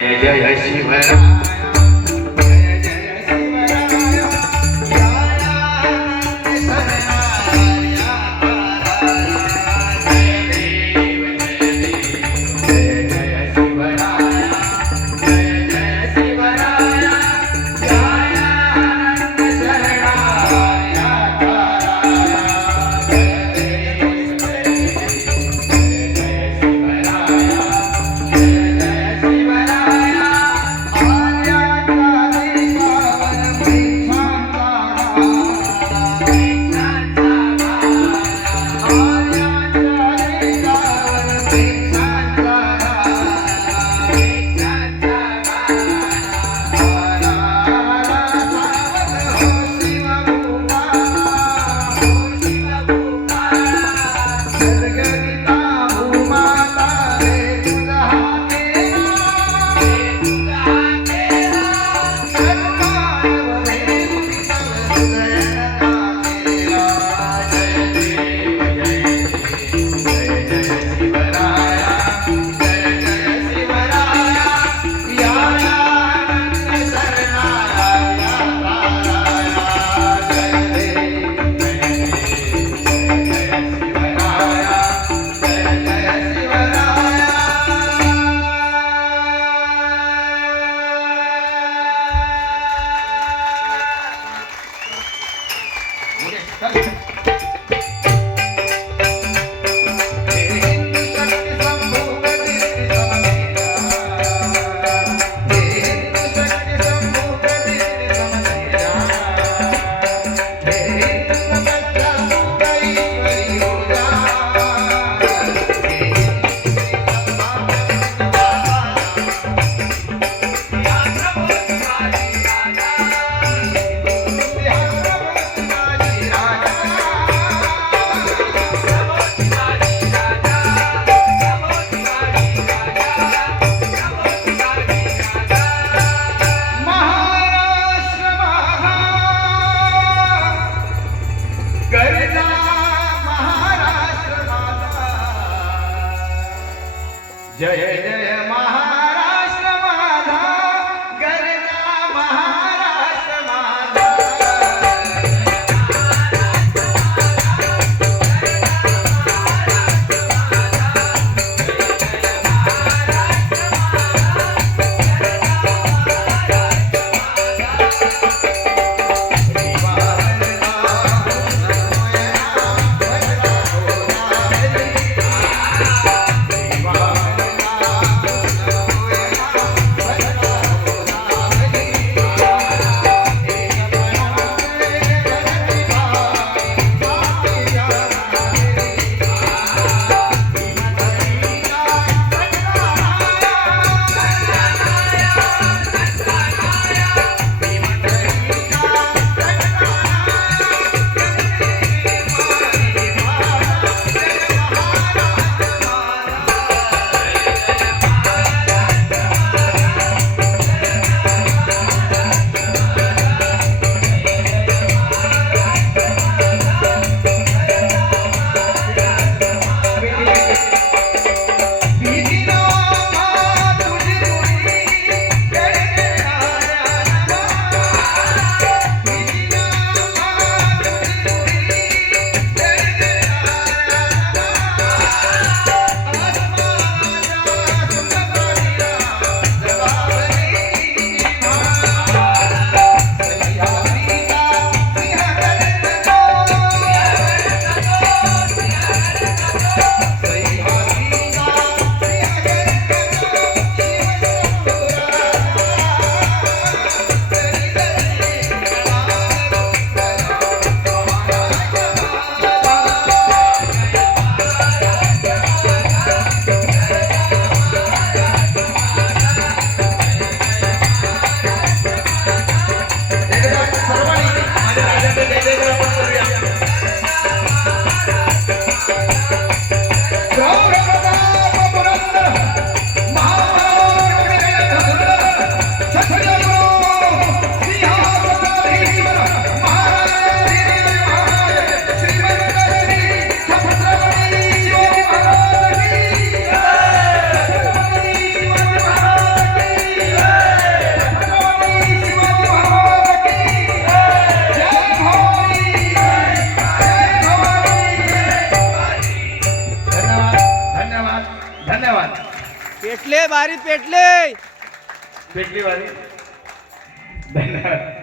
जय जय Shivray Bravo! धन्यवाद. पेटले बारी पेटले. भेटली वारी धन्यवाद.